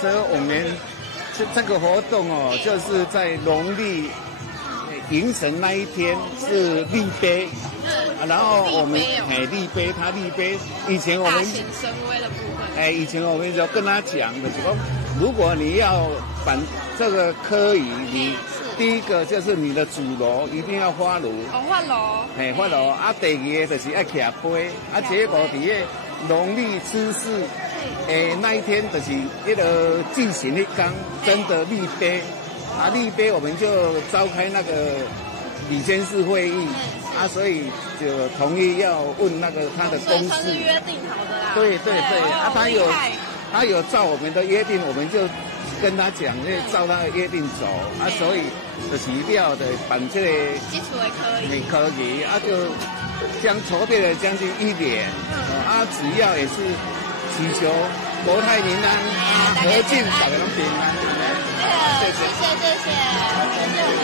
这我们这个活动哦，就是在农历迎神那一天是立碑，然后我们立碑，他立碑。以前我们大显神威的部分。以前我们就跟他讲的，说如果你要办这个科仪，你第一个就是你的主楼一定要花炉。花炉。花炉啊，第二个就是要徛碑啊，结果伫个农历初四，那一天就是那个进行一天真的立碑。啊，立碑我们就召开那个理监事会议啊，所以就同意要问那个他的公事。是约定好的啦。对，啊，他有照我们的约定，我们就跟他讲，照他的约定走啊，所以就是要的办这个基础的科仪啊，就将筹备了将近1年，啊，主要也是祈求国泰民安，和敬，大家拢平安。谢谢。